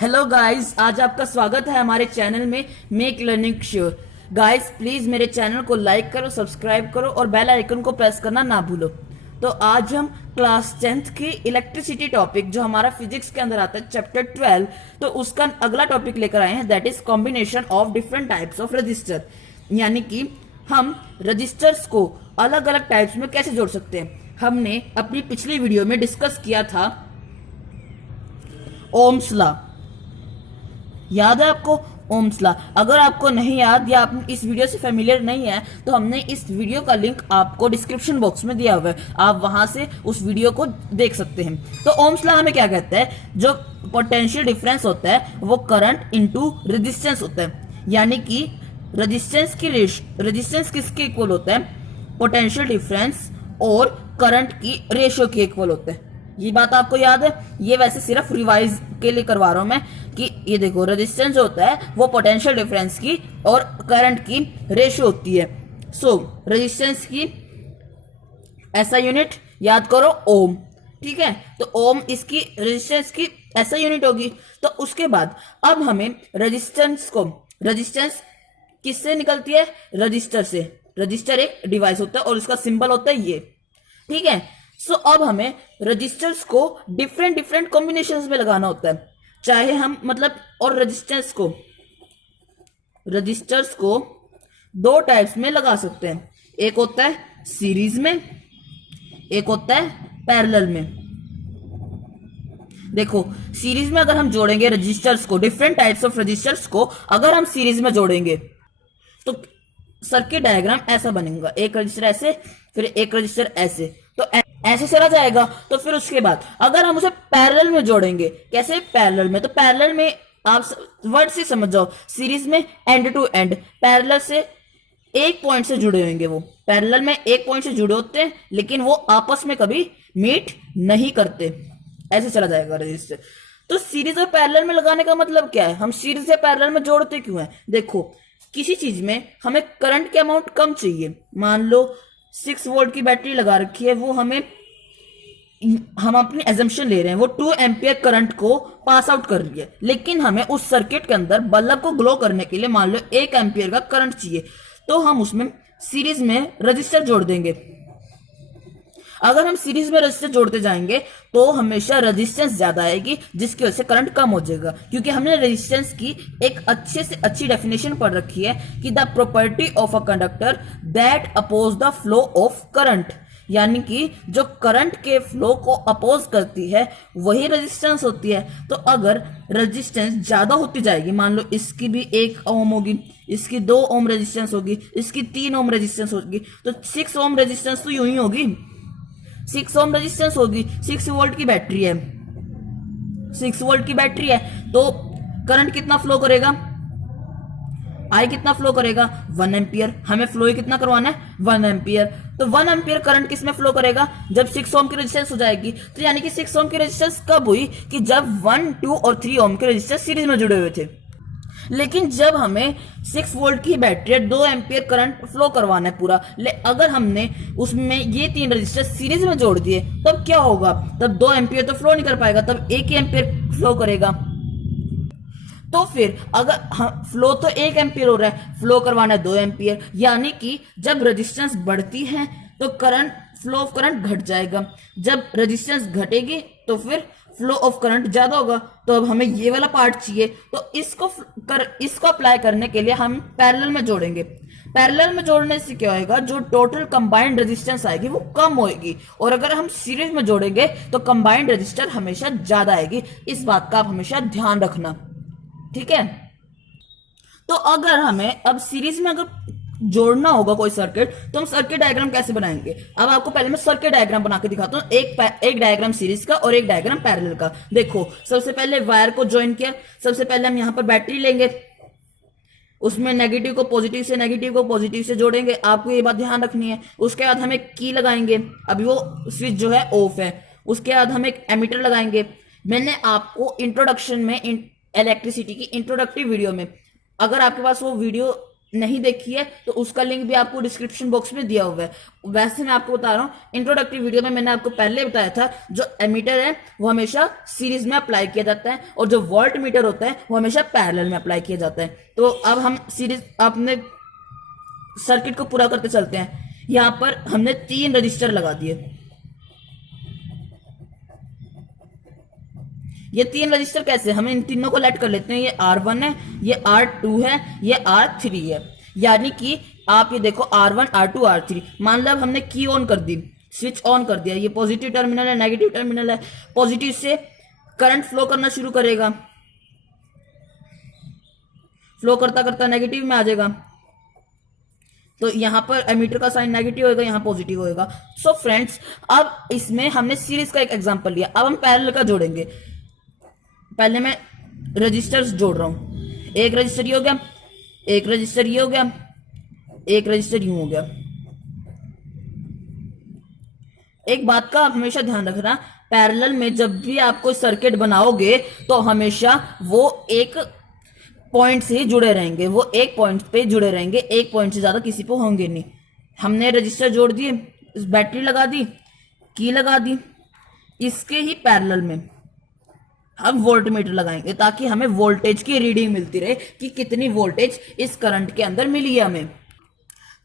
Hello guys, आज आपका स्वागत है हमारे चैनल में make learning sure. Guys please मेरे चैनल को लाइक करो, सब्सक्राइब करो और बेल आइकन को प्रेस करना ना भूलो। तो आज हम क्लास 10th की इलेक्ट्रिसिटी टॉपिक जो हमारा फिजिक्स के अंदर आता है चैप्टर 12, तो उसका अगला टॉपिक लेकर आए हैं, that is combination of different types of register. यानी कि हम रजिस्टर्स को अलग अलग टाइप्स में कैसे जोड़ सकते हैं। हमने अपनी पिछली वीडियो में डिस्कस किया था ओम्स लॉ, याद है आपको? ओम्स लॉ अगर आपको नहीं याद या आप इस वीडियो से फेमिलियर नहीं है तो हमने इस वीडियो का लिंक आपको डिस्क्रिप्शन बॉक्स में दिया हुआ है, आप वहां से उस वीडियो को देख सकते हैं। तो ओम्स लॉ हमें क्या कहता है, जो पोटेंशियल डिफरेंस होता है वो करंट इनटू रेजिस्टेंस होता है। यानी कि रेजिस्टेंस किसके इक्वल होता है? पोटेंशियल डिफरेंस और करंट की रेशियो के इक्वल होता है। ये बात आपको याद है? ये वैसे सिर्फ रिवाइज के लिए करवा रहा हूं मैं कि ये देखो, रेजिस्टेंस होता है वो पोटेंशियल डिफरेंस की और करंट की रेशियो होती है। सो रेजिस्टेंस की ऐसा यूनिट याद करो, ओम। ठीक है, तो ओम इसकी रेजिस्टेंस की ऐसा यूनिट होगी। तो उसके बाद अब हमें रेजिस्टेंस किससे निकलती है? रजिस्टर से। रजिस्टर एक डिवाइस होता है और उसका सिंबल होता है ये। ठीक है, सो अब हमें रजिस्टर्स को डिफरेंट डिफरेंट कॉम्बिनेशंस में लगाना होता है, चाहे हम और रजिस्टर्स को दो टाइप्स में लगा सकते हैं। एक होता है सीरीज में, एक होता है पैरेलल में। देखो, सीरीज में अगर हम जोड़ेंगे रजिस्टर्स को, डिफरेंट टाइप्स ऑफ रजिस्टर्स को अगर हम सीरीज में जोड़ेंगे तो सर्किट डायग्राम ऐसा बनेगा, एक रजिस्टर ऐसे, फिर एक रजिस्टर ऐसे, तो ऐसे चला जाएगा। तो फिर उसके बाद अगर हम उसे पैरेलल में जोड़ेंगे, कैसे पैरेलल में? तो पैरेलल में आप वर्ड से समझ जाओ, सीरीज में एंड टू एंड, पैरेलल से एक पॉइंट से जुड़े होंगे। वो पैरेलल में एक पॉइंट से जुड़े होते हैं लेकिन वो आपस में कभी मीट नहीं करते, ऐसे चला जाएगा रजिस्टर। तो सीरीज और पैरेलल में लगाने का मतलब क्या है? हम सीरीज से पैरेलल में जोड़ते क्यों है? देखो, किसी चीज में हमें करंट के अमाउंट कम चाहिए। मान लो 6 वोल्ट की बैटरी लगा रखी है, वो हम अपनी एजम्पशन ले रहे हैं, वो 2 एम्पियर करंट को पास आउट कर रही है, लेकिन हमें उस सर्किट के अंदर बल्ब को ग्लो करने के लिए मान लो 1 एम्पियर का करंट चाहिए। तो हम उसमें सीरीज में रजिस्टर जोड़ देंगे। अगर हम सीरीज में रजिस्टर जोड़ते जाएंगे तो हमेशा रेजिस्टेंस ज्यादा आएगी, जिसकी वजह से करंट कम हो जाएगा। क्योंकि हमने रेजिस्टेंस की एक अच्छे से अच्छी डेफिनेशन पढ़ रखी है कि the property of a conductor that oppose the flow of current, यानी कि जो करंट के फ्लो को अपोज करती है वही रेजिस्टेंस होती है। तो अगर रेजिस्टेंस ज्यादा होती जाएगी, मान लो इसकी भी 1 ओम होगी, इसकी 2 ओम रेजिस्टेंस होगी, इसकी 3 ओम रेजिस्टेंस होगी, तो 6 ओम रेजिस्टेंस तो यूं ही होगी। 6 ओम रेजिस्टेंस होगी, 6 वोल्ट की बैटरी है, 6 वोल्ट की बैटरी है, तो करंट कितना फ्लो करेगा? आई कितना फ्लो करेगा? 1 एम्पियर। हमें फ्लो ही कितना करवाना है? 1 एम्पियर। तो 1 एम्पियर करंट किसमें फ्लो करेगा? जब 6 ओम की रेजिस्टेंस हो जाएगी। तो यानी कि 6 ओम की रेजिस्टेंस कब हुई? कि जब 1, 2 और 3 ओम के रेजिस्टेंस सीरीज में जुड़े हुए थे। लेकिन जब हमें 6 वोल्ट की बैटरी 2 एम्पियर करंट फ्लो करवाना है पूरा, अगर हमने उसमें ये 3 रजिस्टर सीरीज में जोड़ दिए तब क्या होगा? तब 2 एम्पियर तो फ्लो नहीं कर पाएगा, तब 1 एम्पियर फ्लो करेगा। तो फिर अगर फ्लो तो 1 एम्पियर हो रहा है, फ्लो करवाना है 2 एम्पियर, यानी कि जब रेजिस्टेंस बढ़ती है तो फ्लो ऑफ करंट घट जाएगा। जब रेजिस्टेंस घटेगी तो फिर फ्लो ऑफ करंट ज्यादा होगा। तो अब हमें ये वाला पार्ट चाहिए, तो इसको अप्लाई करने के लिए हम पैरेलल में जोड़ेंगे। पैरेलल में जोड़ने से क्या होगा? जो टोटल कंबाइंड रेजिस्टेंस आएगी वो कम होएगी, और अगर हम सीरीज में जोड़ेंगे तो कंबाइंड रेजिस्टर हमेशा ज्यादा आएगी। इस बात का आप हमेशा ध्यान रखना, ठीक है? तो अगर हमें अब सीरीज में अगर जोड़ना होगा कोई सर्किट, तो हम सर्किट डायग्राम कैसे बनाएंगे? अब आपको पहले मैं सर्किट डायग्राम बना के दिखाता हूं, एक डायग्राम सीरीज का और एक डायग्राम पैरेलल का। देखो, सबसे पहले वायर को ज्वाइन किया। सबसे पहले हम यहां पर बैटरी लेंगे, उसमें नेगेटिव को पॉजिटिव से जोड़ेंगे। आपको ये बात ध्यान रखनी है। उसके बाद हम एक की लगाएंगे, अभी वो स्विच जो है ऑफ है। उसके बाद हम एक एमीटर लगाएंगे। मैंने आपको इंट्रोडक्शन में इलेक्ट्रिसिटी की इंट्रोडक्टिव वीडियो में, अगर आपके पास वो वीडियो नहीं देखी है तो उसका लिंक भी आपको डिस्क्रिप्शन बॉक्स में दिया हुआ है। वैसे मैं आपको बता रहा हूँ, इंट्रोडक्टरी वीडियो में मैंने आपको पहले बताया था जो एमीटर है वो हमेशा सीरीज में अप्लाई किया जाता है और जो वोल्ट मीटर होता है वो हमेशा पैरेलल में अप्लाई किया जाता है। तो अब हम सीरीज अपने सर्किट को पूरा करते चलते हैं। यहाँ पर हमने 3 रजिस्टर लगा दिए। ये 3 रजिस्टर कैसे, हमें इन तीनों को लेट कर लेते हैं। ये R1 है, ये R2 है, ये R3 है। यानी कि आप ये देखो R1 R2 R3, मान लो हमने की ऑन कर दी, स्विच ऑन कर दिया। ये पॉजिटिव टर्मिनल है, नेगेटिव टर्मिनल है। पॉजिटिव से करंट फ्लो करना शुरू करेगा, फ्लो करता करता नेगेटिव में आ जाएगा। तो यहाँ पर एमीटर का साइन नेगेटिव होगा, यहाँ पॉजिटिव होगा। सो फ्रेंड्स, अब इसमें हमने सीरीज का एक एग्जांपल लिया, अब हम पैरेलल का जोड़ेंगे। पहले मैं रजिस्टर्स जोड़ रहा हूं। एक रजिस्टर ये हो गया, एक रजिस्टर ये हो गया, एक रजिस्टर यूं हो गया। एक बात का आप हमेशा ध्यान रखना, पैरेलल में जब भी आप कोई सर्किट बनाओगे तो हमेशा वो एक पॉइंट से ही जुड़े रहेंगे, वो एक पॉइंट पे जुड़े रहेंगे, एक पॉइंट से ज्यादा किसी पे होंगे नहीं। हमने रजिस्टर जोड़ दिए, बैटरी लगा दी, की लगा दी। इसके ही पैरेलल में हम वोल्टमीटर लगाएंगे ताकि हमें वोल्टेज की रीडिंग मिलती रहे कि कितनी वोल्टेज इस करंट के अंदर मिली है हमें।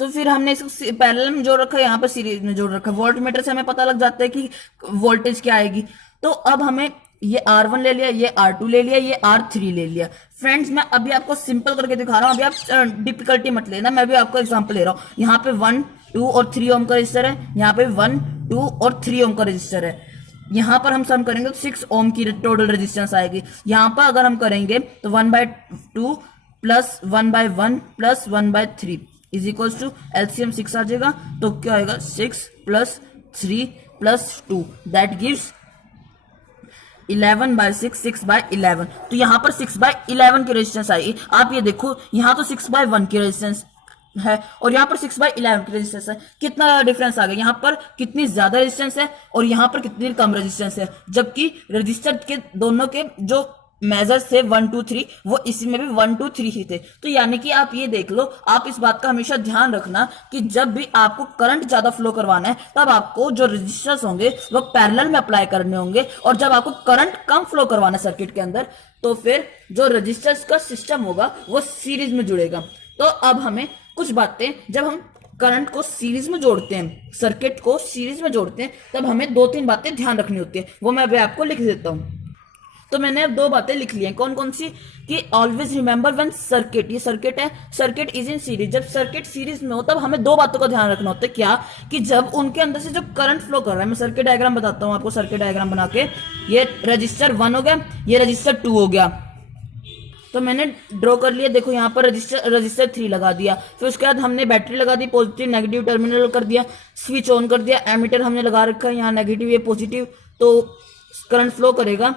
तो फिर हमने इसको पैरेलल में जोड़ रखा है, यहाँ पर सीरीज में जोड़ रखा है। वोल्टमीटर से हमें पता लग जाता है कि वोल्टेज क्या आएगी। तो अब हमें ये R1 ले लिया, ये R2 ले लिया, ये R3 ले लिया। फ्रेंड्स, मैं अभी आपको सिंपल करके दिखा रहा हूँ, अभी आप डिफिकल्टी मत लेना, मैं भी आपको एग्जांपल ले रहा हूँ। यहाँ पे 1, 2 और 3 ओम का रजिस्टर है, यहाँ पे 1, 2 और 3 ओम का रजिस्टर है। यहाँ पर हम सम करेंगे तो 6 ओम की टोटल रेजिस्टेंस आएगी। यहाँ पर अगर हम करेंगे तो 1/2 plus 1/1 plus 1/3 is equals to LCM 6 आ जाएगा। तो क्या आएगा, 6 प्लस 3 प्लस 2 दैट गिव्स 11/6, 6/11। तो यहाँ पर 6/11 की रेजिस्टेंस आएगी। आप ये देखो, यहाँ तो 6/1 की रेजिस्टेंस है और यहाँ पर 6/11 की रेजिस्टेंस है। कितना डिफरेंस आ गया, यहाँ पर कितनी ज्यादा रेजिस्टेंस है और यहाँ पर कितनी कम रेजिस्टेंस है। जबकि रजिस्टर के दोनों के जो मेजर्स थे 1 2 3 वो इसी में भी 1 2 3 ही थे। तो यानी कि आप ये देख लो, आप इस बात का हमेशा ध्यान रखना कि जब भी आपको करंट ज्यादा फ्लो करवाना है तब आपको जो रजिस्टर्स होंगे वो पैरेलल में अप्लाई करने होंगे, और जब आपको करंट कम फ्लो करवाना है सर्किट के अंदर तो फिर जो रजिस्टर्स का सिस्टम होगा वो सीरीज में जुड़ेगा। तो अब हमें कुछ बातें, जब हम करंट को सीरीज में जोड़ते हैं, सर्किट को सीरीज में जोड़ते हैं, तब हमें 2-3 बातें ध्यान रखनी होती है। वो मैं अभी आपको लिख देता हूं। तो मैंने अब 2 बातें लिख ली हैं। कौन कौन सी, कि ऑलवेज रिमेंबर व्हेन सर्किट, ये सर्किट है, सर्किट इज इन सीरीज। जब सर्किट सीरीज में हो तब हमें 2 बातों का ध्यान रखना होता है। क्या, कि जब उनके अंदर से जो करंट फ्लो कर रहा है, मैं सर्किट डायग्राम बताता हूं आपको। सर्किट डायग्राम बना के, ये रजिस्टर 1 हो गया, ये रजिस्टर 2 हो गया। तो मैंने ड्रॉ कर लिया, देखो यहाँ पर रजिस्टर 3 लगा दिया। फिर उसके बाद हमने बैटरी लगा दी, पॉजिटिव नेगेटिव टर्मिनल कर दिया, स्विच ऑन कर दिया, एमीटर हमने लगा रखा है, यहाँ नेगेटिव ये पॉजिटिव, तो करंट फ्लो करेगा।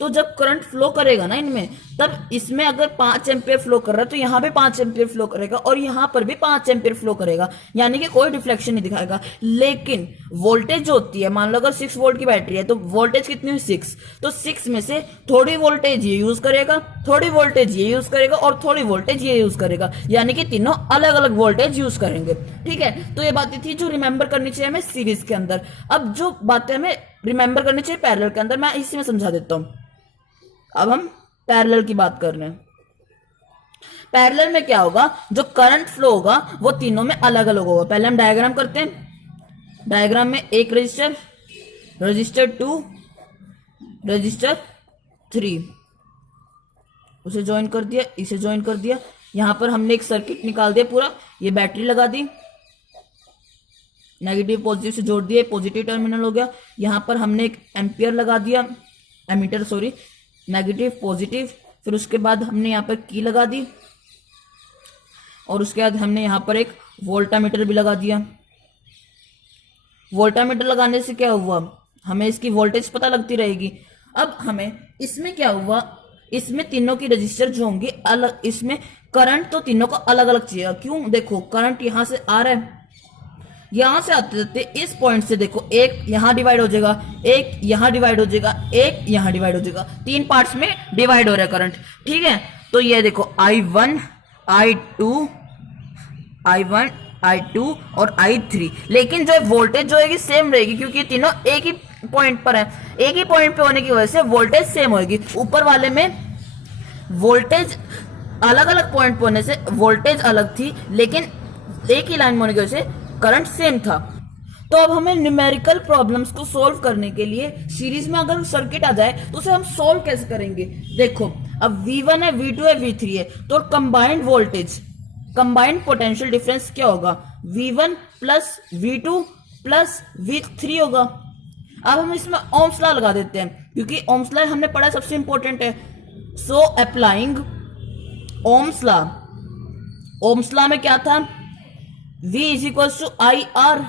तो जब करंट फ्लो करेगा ना इनमें, तब इसमें अगर 5 एम्पियर फ्लो कर रहा है तो यहाँ पे 5 एम्पियर फ्लो करेगा और यहाँ पर भी 5 एम्पियर फ्लो करेगा, यानी कि कोई डिफ्लेक्शन नहीं दिखाएगा। लेकिन वोल्टेज जो होती है, मान लो अगर 6 वोल्ट की बैटरी है तो वोल्टेज कितनी हुई, 6। तो 6 में से थोड़ी वोल्टेज ये यूज करेगा, थोड़ी वोल्टेज ये यूज करेगा और थोड़ी वोल्टेज ये यूज करेगा, यानी कि तीनों अलग अलग वोल्टेज यूज करेंगे। ठीक है, तो ये बातें थी जो रिमेंबर करनी चाहिए हमें सीरीज के अंदर। अब जो बातें हमें रिमेंबर करनी चाहिए पैरेलल के अंदर, मैं इसी में समझा देता हूँ। अब हम पैरेलल की बात कर रहे हैं। पैरेलल में क्या होगा, जो करंट फ्लो होगा वो तीनों में अलग अलग होगा। पहले हम डायग्राम करते हैं। डायग्राम में एक रजिस्टर, रजिस्टर 2, रजिस्टर 3, उसे ज्वाइन कर दिया, इसे ज्वाइन कर दिया। यहां पर हमने एक सर्किट निकाल दिया पूरा। ये बैटरी लगा दी, नेगेटिव पॉजिटिव से जोड़ दिया, पॉजिटिव टर्मिनल हो गया। यहां पर हमने एक एम्पियर लगा दिया, एमीटर सॉरी, नेगेटिव पॉजिटिव। फिर उसके बाद हमने यहाँ पर की लगा दी और उसके बाद हमने यहाँ पर एक वोल्टामीटर भी लगा दिया। वोल्टामीटर लगाने से क्या हुआ, हमें इसकी वोल्टेज पता लगती रहेगी। अब हमें इसमें क्या हुआ, इसमें तीनों की रजिस्टर जो होंगी अलग, इसमें करंट तो तीनों को अलग अलग चाहिए। क्यों, देखो करंट यहाँ से आ रहा है, यहां से आते जाते इस पॉइंट से देखो, एक यहां डिवाइड हो जाएगा, एक यहां डिवाइड हो जाएगा, एक यहां डिवाइड हो जाएगा। 3 पार्ट्स में डिवाइड हो रहा है करंट। ठीक है, तो ये देखो I1, I2, I1, I2 और I3, लेकिन जो वोल्टेज जो है सेम रहेगी क्योंकि ये तीनों एक ही पॉइंट पर है। एक ही पॉइंट पे होने की वजह से वोल्टेज सेम होगी। ऊपर वाले में वोल्टेज अलग अलग पॉइंट पे होने से वोल्टेज अलग थी, लेकिन एक ही लाइन में होने की वजह से करंट सेम था। तो अब हमें न्यूमेरिकल प्रॉब्लम्स को सॉल्व करने के लिए सीरीज में अगर सर्किट आ जाए तो उसे हम सॉल्व कैसे करेंगे। देखो अब V1 है, V2 है, V3 है, तो combined voltage, combined potential difference क्या होगा, V1 plus V2 plus V3 होगा। अब हम इसमें ओम्स लॉ लगा देते हैं क्योंकि ओम्स लॉ हमने पढ़ा सबसे इंपॉर्टेंट है। So applying Ohm's law, Ohm's law में क्या था, V is equal to I R.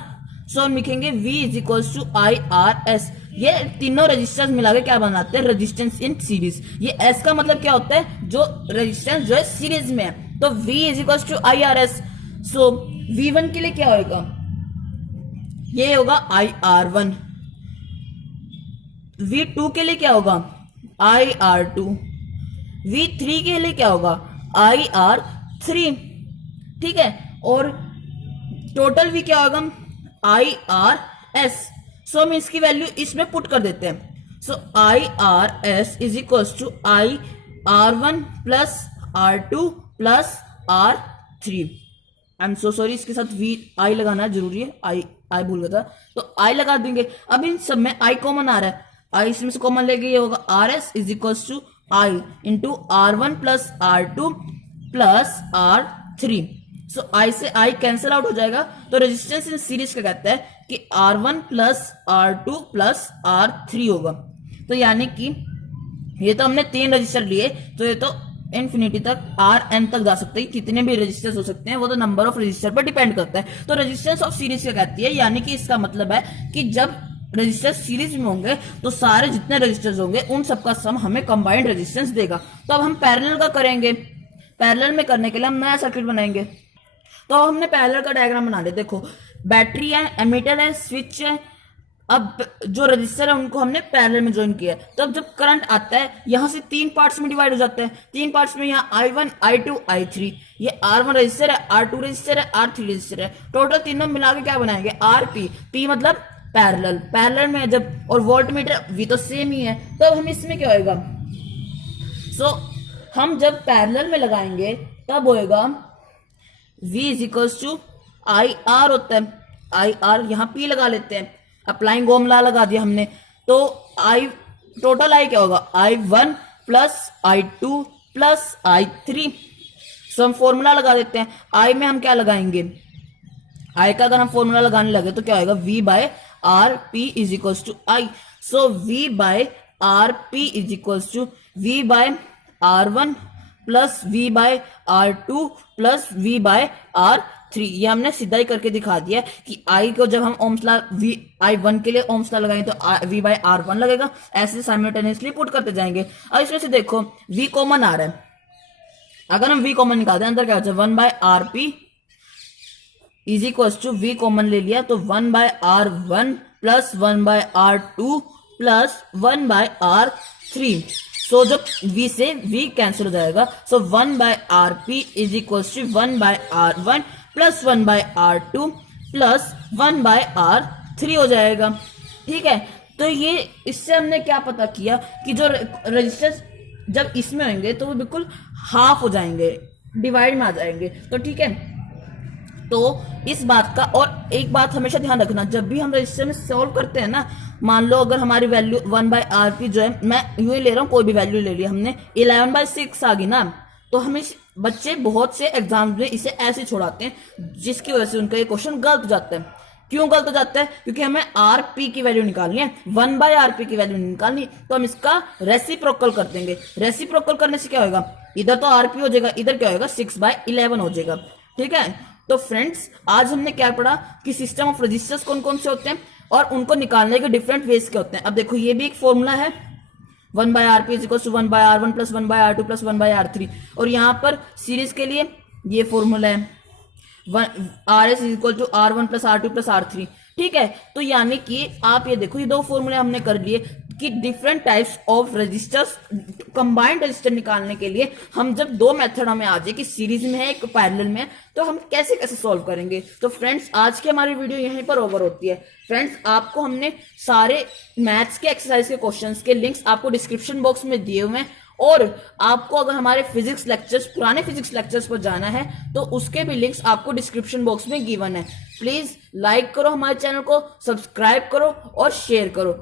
So हम लिखेंगे V is equal to I R S. ये तीनों रेजिस्टेंस मिला के क्या बनाते हैं, रेजिस्टेंस इन सीरीज। ये S का मतलब क्या होता है, जो रेजिस्टेंस जो है सीरीज में है। तो V is equal to I R S. So V1 के लिए क्या होगा, ये होगा आई आर वन। V2 के लिए क्या होगा, आई आर टू। V3 के लिए क्या होगा, आई आर थ्री। ठीक है, और टोटल V क्या होगा, आई आर एस। सो हम इसकी वैल्यू इसमें पुट कर देते हैं। So I R S is equal to I R one plus R two plus R three. I am so sorry, इसके साथ V आई लगाना जरूरी है, आई भूल गया था, तो आई लगा देंगे। अब इन सब में I कॉमन आ रहा है, आई इसमें से कॉमन लेके ये होगा R S is equal to I into R one plus R two plus R three. So I से आई कैंसिल आउट हो जाएगा। तो रेजिस्टेंस इन सीरीज का कहता है कि R1 plus R2 plus R3 होगा। तो यानी कि ये तो हमने 3 रजिस्टर लिए, तो ये तो इन्फिनिटी तक Rn तक जा सकते हैं। कितने भी रजिस्टर्स हो सकते हैं, वो तो नंबर ऑफ रजिस्टर पर डिपेंड करता है। तो रेजिस्टेंस ऑफ सीरीज क्या कहती है, यानी कि इसका मतलब है कि जब रजिस्टर सीरीज में होंगे तो सारे जितने रजिस्टर्स होंगे उन सबका सम हमें कंबाइंड रेजिस्टेंस देगा। तो अब हम पैरेलल का करेंगे। पैरेलल में करने के लिए हम नया सर्किट बनाएंगे। तो हमने पैरेलल का डायग्राम बना लिया। देखो बैटरी है, एमीटर है, स्विच है। अब जो रजिस्टर है उनको हमने पैरेलल में ज्वाइन किया। तो अब जब करंट आता है यहां से 3 पार्ट्स में डिवाइड हो जाता है। 3 पार्ट्स में यहाँ I1, I2, I3, ये R1 रजिस्टर है, R2 रजिस्टर है, R3 रजिस्टर है। टोटल तीनों मिला के क्या बनाएंगे, RP। P मतलब पैरेलल। पैरेलल में जब और वोल्टमीटर V तो सेम ही है, तो अब हम इसमें क्या होएगा, सो हम जब पैरेलल में लगाएंगे तब होएगा V is equal to I R होता है। आई आर यहाँ P लगा लेते हैं, अप्लाइंग ओम लॉ लगा दिया हमने। तो आई टोटल आई क्या होगा, I1 plus I2 plus I3। सो हम फॉर्मूला लगा देते हैं। I में हम क्या लगाएंगे, I का अगर हम फॉर्मूला लगाने लगे तो क्या होगा, V by R P is equal to I. So V by R P is equal to V by R one plus V by R two plus V by R three. ये हमने सीधा ही करके दिखा दिया कि I को जब हम ओम्स लॉ I1 के लिए ओम्स लॉ लगाएंगे तो V बाय आर वन लगेगा। ऐसे साइमल्टेनियसली पुट करते जाएंगे। अब इसमें से देखो V कॉमन आ रहा है, अगर हम V कॉमन निकालते हैं अंदर क्या होता है, 1 by R P is equal to V common ले लिया तो 1 by R one plus 1 by R two plus 1 by R three. So जब V से V कैंसिल हो जाएगा। So 1 by R P is equal to 1 by R one plus 1 by R two plus 1 by R three हो जाएगा। ठीक है, तो ये इससे हमने क्या पता किया कि जो रजिस्टर्स जब इसमें होंगे तो वो बिल्कुल हाफ हो जाएंगे, डिवाइड में आ जाएंगे। तो ठीक है, तो इस बात का और एक बात हमेशा ध्यान रखना, जब भी हम रजिस्टर में सॉल्व करते हैं ना, मान लो अगर हमारी वैल्यू 1 बाय आर पी जो है, मैं यूं ही ले रहा हूँ, कोई भी वैल्यू ले ली हमने, 11 बाय 6 आ गई ना, तो हम इस बच्चे बहुत से एग्जाम में इसे ऐसे छोड़ाते हैं जिसकी वजह से उनका ये क्वेश्चन गलत हो जाता है। क्यों गलत हो जाता है, क्योंकि हमें आर पी की वैल्यू निकालनी है, 1 बाय आर पी की वैल्यू निकालनी, तो हम इसका रेसिप्रोकल कर देंगे। रेसिप्रोकल करने से क्या होगा, इधर तो आर पी हो जाएगा, इधर क्या होगा 6 बाय 11 हो जाएगा। ठीक है, तो फ्रेंड्स आज हमने क्या पढ़ा कि सिस्टम ऑफ रजिस्टर्स कौन कौन से होते हैं और उनको निकालने के डिफरेंट वेज के होते हैं। अब देखो ये भी एक फॉर्मूला है, 1 by R P is equal to 1 by R one plus 1 by R two plus 1 by R three. और यहाँ पर सीरीज के लिए ये फॉर्मूला है, R S is equal to R one plus R two plus R three. ठीक है, तो यानी कि आप ये देखो ये दो फॉर्मूले हमने कर लिए कि different types of resistors, combined resistor निकालने के लिए हम जब दो मेथड हमें आ जाए कि सीरीज में है एक पैरेलल में, तो हम कैसे कैसे सॉल्व करेंगे। तो फ्रेंड्स आज की हमारी वीडियो यहीं पर ओवर होती है। फ्रेंड्स आपको हमने सारे मैथ्स के एक्सरसाइज के क्वेश्चंस के लिंक्स आपको डिस्क्रिप्शन बॉक्स में दिए हुए हैं, और आपको अगर हमारे फिजिक्स लेक्चर्स, पुराने फिजिक्स लेक्चर्स पर जाना है तो उसके भी लिंक्स आपको डिस्क्रिप्शन बॉक्स में गिवन है। प्लीज लाइक करो, हमारे चैनल को सब्सक्राइब करो और शेयर करो।